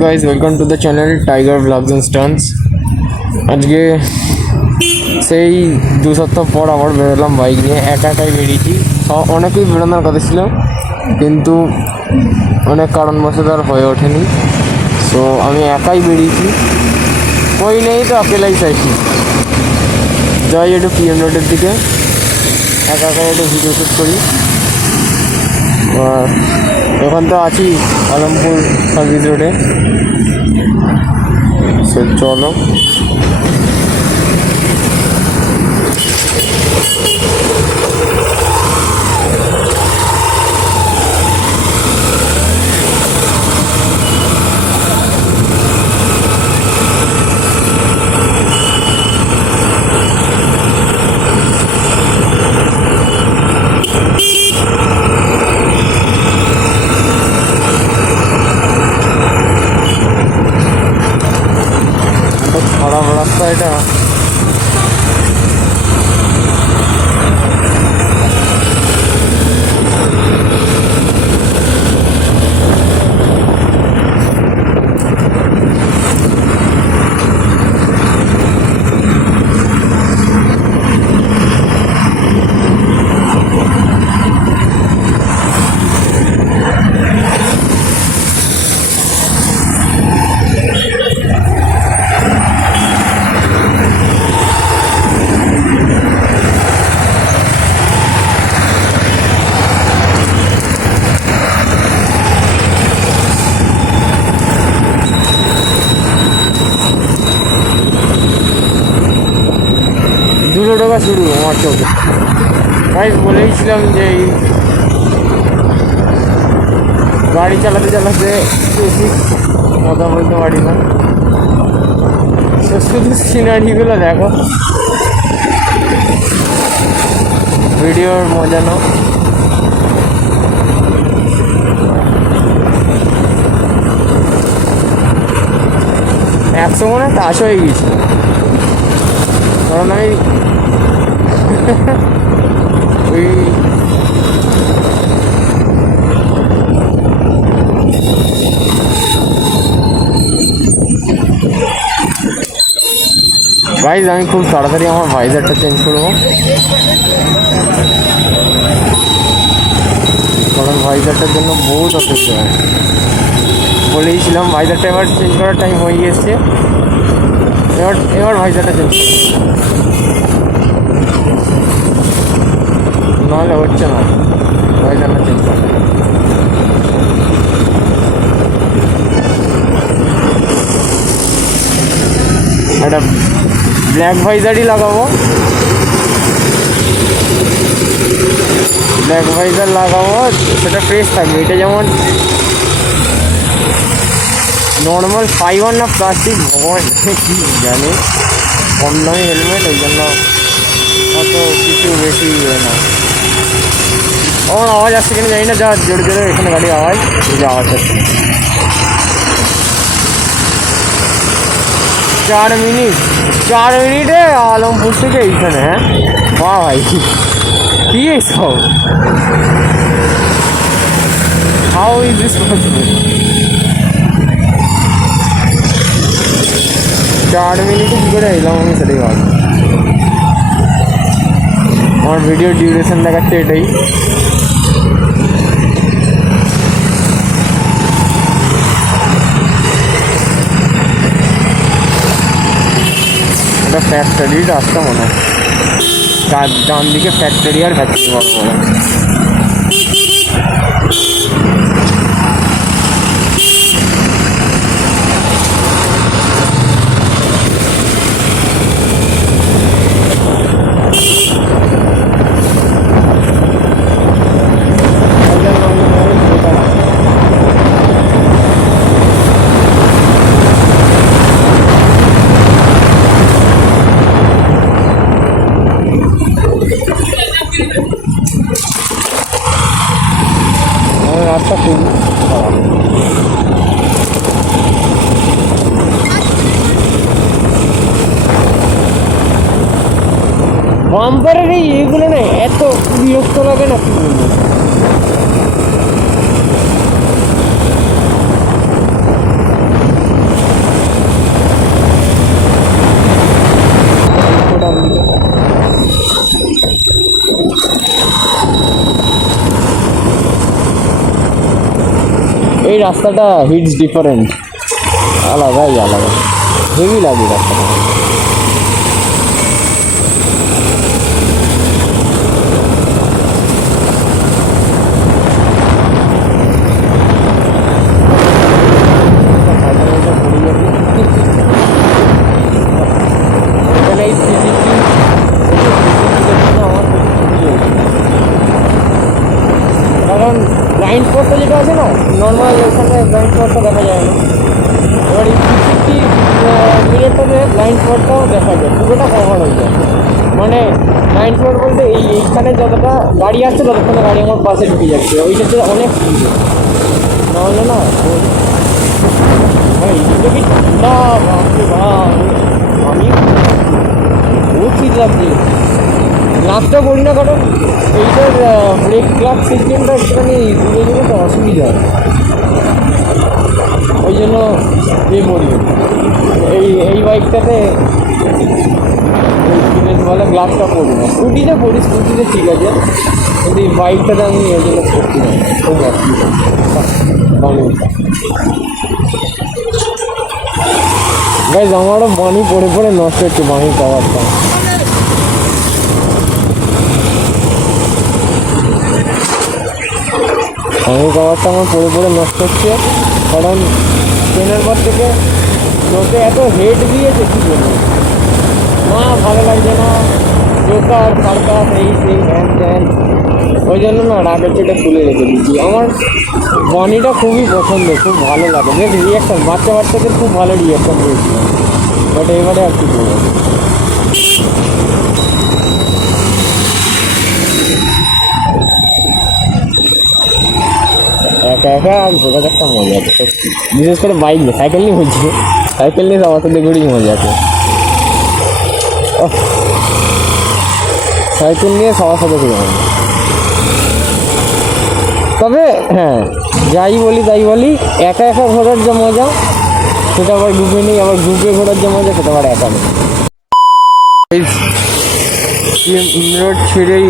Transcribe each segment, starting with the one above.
guys, welcome to the channel Tiger Vlogs and Stunts. আজকে সেই 2 সপ্তাহ পর আবার বেরোলাম বাইক নিয়ে, একাই বেরিয়েছি। অনেকেই বেরোনোর কথা ছিল কিন্তু অনেক কারণবশত আর হয়ে ওঠেনি। সো আমি একাই বেরিয়েছি, কই নেই তো একেলাই চাইছি। যাই একটু পিএম রোডের দিকে, একা একটু ভিডিও শ্যুট করি। আর এখন তো আছি আলমপুর সার্ভিস রোডে। সে চলো খারাপ রাস্তা এটা। দুটো টাকা শুরু আমার চোখে। গাইস বলেইছিলাম যে এই গাড়ি চালাতে চালাতে বেশি কথা বলতে পারি না। শুধু সিনারিগুলো দেখো, ভিডিওর মজা নাও। একশো মনে টাচ হয়ে গেছিল, কারণ আমি ওই গাইজ আমি খুব তাড়াতাড়ি আমার ভাইজারটা চেঞ্জ করবো, কারণ ভাইজারটার জন্য বহুত অপেক্ষা হয়। বলেইছিলাম ভাইজারটা এবার চেঞ্জ করার টাইম হয়ে গেছে। এবার ভাইজারটা চেঞ্জ নাহলে হচ্ছে না ভাইজারটা চেঞ্জ করা। একটা ব্ল্যাক ভাইজারই লাগাবো, ব্ল্যাক ভাইজার লাগাবো, সেটা ফ্রেশ থাকবে। এটা যেমন নর্মাল ফাইবার না প্লাস্টিক ভগবান কি জানি, কম দামি হেলমেট, ওই জন্য অত কিছু বেশি ইয়ে না। আমার আওয়াজ আসছে কিনা জানি না, যা জোরে জোরে এখানে গাড়ির আওয়াজ, এই যে আওয়াজ আসছে। 4 মিনিটে আলমপুর থেকে এইখানে। হ্যাঁ বাহ ভাই, কি সব, হাউ ইজ দিস পসিবল? 4 মিনিটে কী করে এলাম আমি সেটাই ভাবি। আমার ভিডিও ডিউরেশন দেখাচ্ছে এটাই। এটা ফ্যাক্টরির রাস্তা মনে হয়, ডান দিকে ফ্যাক্টরি আর ফ্যাক্টরি বড় বড়। রাস্তা খুব খারাপ। বাম্পারের এইগুলো না এত বিরক্ত লাগে না, কি বলবো। এই রাস্তাটা হিটস ডিফারেন্ট, আলাদাই আলাদা, হেভি লাগে রাস্তাটা। কারণ ব্লাইন্ড স্পটটা যেটা আছে না, নর্মাল এখানে ব্লাইন্ড স্পটটা দেখা যায় না, এবার এই 360 মিনিটটাতে ব্লাইন্ড স্পটটাও দেখা যায়, পুরোটা কভার হয়ে যায়। মানে ব্লাইন্ড স্পট বলতে এইখানে যতটা গাড়ি আসছে ততক্ষণে গাড়ি আমার পাশে ঢুকে যাচ্ছে, ওইটাতে অনেক সুবিধা। নাহলে না এইদিকে কি ঠান্ডা, বাপরে বাপ, আমি বহুত শীত লাগছে। গ্লাসটা করি না কারণ এইটার ব্রেক ক্লাচ সিস্টেমটা একটুখানি দূরে দূরে তো অসুবিধা হয়, ওই জন্য করি এই বাইকটাতে বেশ ভালো গ্লাসটা করি না। স্কুটিতে করি, স্কুটিতে ঠিক আছে, কিন্তু এই বাইকটাতে আমি ওই জন্য করছি না, খুব অসুবিধা। গাইজ আমারও বানি পড়ে পড়ে নষ্ট হচ্ছে, বানির পাওয়ারটা। বানির পাওয়ারটা আমার পড়ে পড়ে নষ্ট হচ্ছে, কারণ ট্রেনের পর থেকে লোকে এত হেড দিয়েছে কী বলবো, না ভালো লাগছে না, জোকার সার্কাস সেই হ্যান ত্যান, ওই জন্য না রাগের চেটা খুলে রেখে দিচ্ছি। আমার বানিটা খুবই পছন্দ, খুব ভালো লাগে, বেশ রিয়াকশান, বাচ্চা বাচ্চাদের খুব ভালো রিয়াকশান দিয়েছিল, বাট এবারে আর কি করবো। একা একা আর ঘোরার একটা মজা আছে সত্যি, বিশেষ করে বাইক নিয়ে, সাইকেল নিয়ে বলছি, সাইকেল নিয়ে সবার সাথে ঘুরেই মজা আছে, সাইকেল নিয়ে সবার সাথে ঘুরে মজা। তবে হ্যাঁ, যাই বলি তাই বলি, একা একা ঘোরার যে মজা সেটা আবার গ্রুপে নেই, আবার গ্রুপে ঘোরার যে মজা সেটা আবার একা নেই। রোড ছেড়েই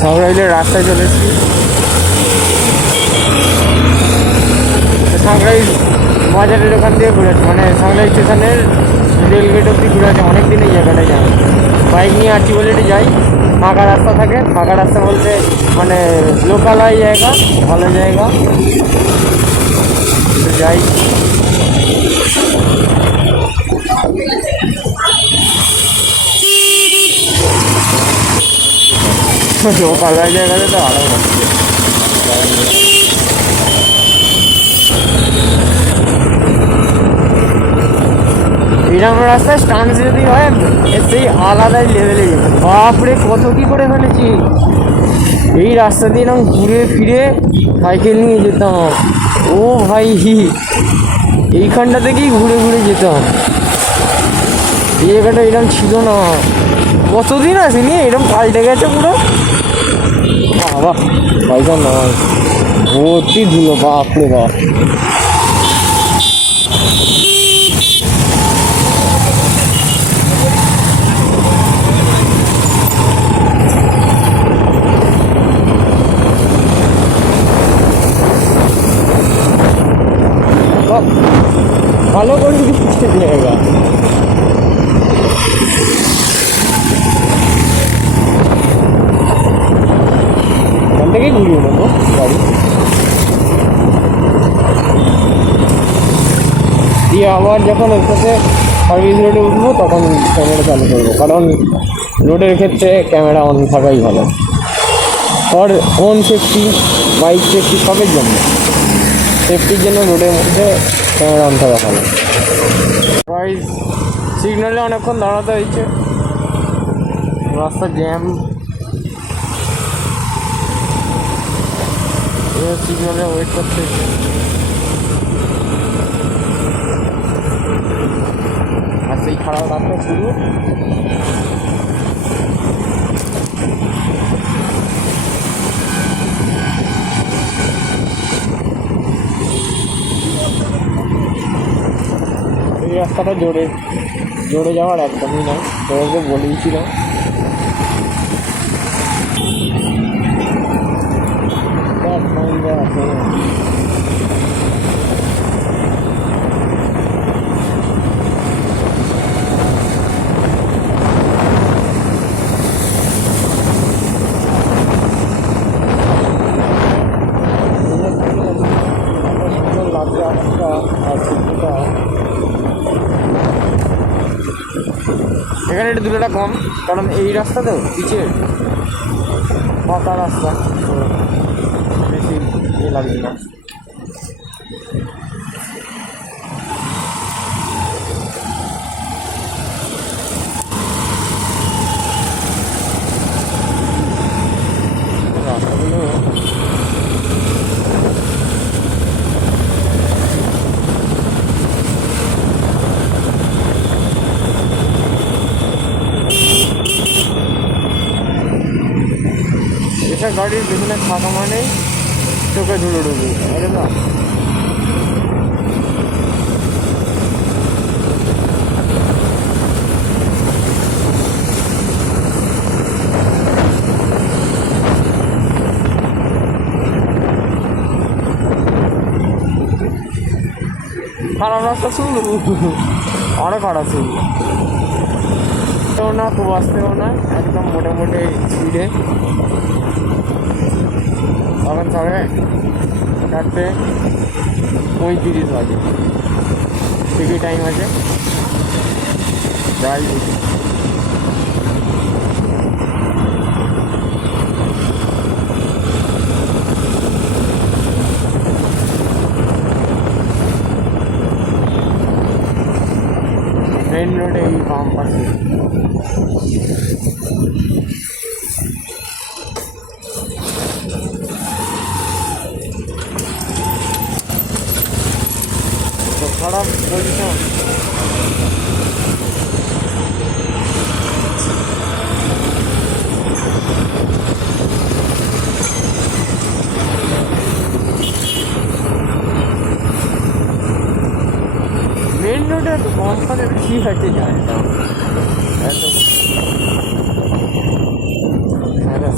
সাংগ্রাইলের রাস্তায় চলেছি। সাংগ্রাইল বাজারের ওখান দিয়ে ঘুরেছি, মানে সাংগ্রাইল স্টেশনের রেলগেট অব্দি ঘুরে আছে, অনেক দিন এই জায়গাটায় যাই, বাইক নিয়ে আছি বলে যাই, ফাঁকা রাস্তা থাকে, ফাঁকা রাস্তা বলতে মানে লোকালয় জায়গা, ভালো জায়গা যাই। লোকালয় জায়গাতে তো আরও এরকম রাস্তায় স্টান্স যদি হয় সেই আলাদাই লেভেলে যেত, বাপরে কত কী করে ফেলেছি। এই রাস্তা দিয়ে এরকম ঘুরে ফিরে সাইকেল নিয়ে যেতাম, ও ভাই এইখানটা থেকেই ঘুরে ঘুরে যেতাম, এই জায়গাটা এরকম ছিল না, কতদিন আসেনি, এরকম পাল্টে গেছে পুরো। বাবা পয়সা নয়, ভর্তি ধুলো, বাপরে বাপ। ভালো করে দিচ্ছে জায়গা, এখান থেকেই ঘুরিয়ে নেবো গাড়ি দিয়ে, আবার যখন ওর সাথে সার্ভিস রোডে উঠবো তখন ক্যামেরা চালু করবো, কারণ রোডের ক্ষেত্রে ক্যামেরা অন থাকাই ভালো, for own safety, bike safety, সবের জন্য, সেফটির জন্য রোডের মধ্যে ক্যামেরা অন থাকা ভালো। গাইস সিগনালে অনেকক্ষণ দাঁড়াতে হয়েছে, রাস্তা জ্যাম, সিগনালে ওয়েট করতে হচ্ছে। আর সেই খারাপ রাস্তা শুরু, এই রাস্তাটা জোরে জোরে যাওয়ার একদমই না, তোকে বলেইছিলাম। এখানে একটু দূরটা কম, কারণ এই রাস্তা তো পিছিয়ে ফাঁকা রাস্তা, তো বেশি ইয়ে লাগবে না। রাস্তাগুলো এসব গাড়ির পেছনে থাকা মানেই চোখে ধুলো ঢুকবে, আরে না। খারাপ রাস্তা শুরু, আরও খারাপ শুরু, তো না খুব আসতেও না, একদম মোটামুটি স্পিডে। এখন 4:35 বাজে, ঠিকই টাইম আছে, যাই দেখি। মেন রোডে এই বাম পাশে তো খারাপ পজিশন। মেন রোডে এত কম করে ঠিক আছে, যায় না এত।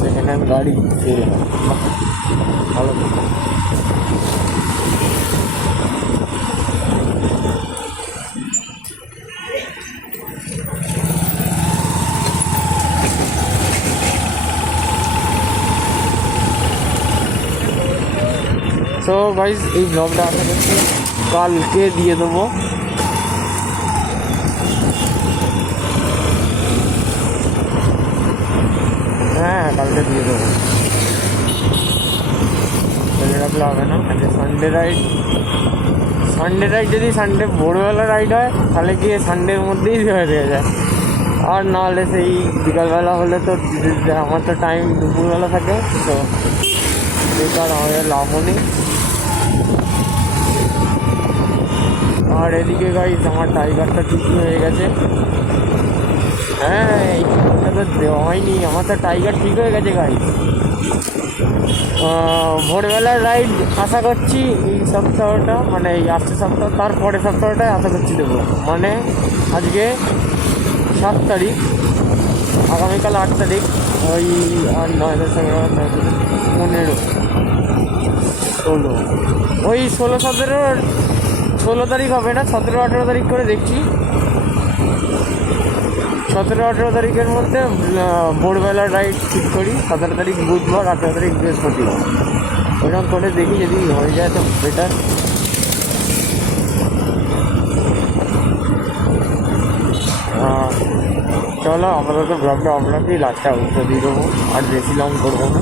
সেকেন্ড হ্যান্ড গাড়ি ফিরে ভালো। সো গাইস, এই ব্লগটা আশা করছি কালকে দিয়ে দেবো। হ্যাঁ, কালকে দিয়ে দেবো, ফেলে রাখলে হবে না। আজকে সানডে রাইড, যদি সানডে ভোরবেলা রাইড হয় তাহলে গিয়ে সানডের মধ্যেই হয়ে যায়, আর নাহলে সেই বিকালবেলা হলে তো আমার তো টাইম দুপুরবেলা থাকে, তো বেকার হয়ে লাভও নেই। আর এদিকে গাইস আমার টাইগারটা ঠিকই হয়ে গেছে। হ্যাঁ, এইটা তো দেওয়া হয়নি, আমার তো টাইগার ঠিক হয়ে গেছে গাইস। ভোরবেলার রাইড আশা করছি এই সপ্তাহটা, মানে এই আসছে সপ্তাহ, তারপরে সপ্তাহটায় আশা করছি দেবো। মানে আজকে 7 তারিখ, আগামীকাল 8 তারিখ, ওই আর 9, 10, 11, 15, 16, ওই 16, 17, 16 তারিখ হবে না, 17, 18 তারিখ করে দেখছি। 17, 18 তারিখের মধ্যে ভোরবেলার রাইড ঠিক করি। 17 তারিখ বুধবার, 18 তারিখ বৃহস্পতিবার, ওইরকম করে দেখি, যদি হয়ে যায় তো বেটার। চলো আপাতত ব্লগটা আপনাকেই লাস্টে অবস্থা দিয়ে দেবো, আর বেশি লং করবো না।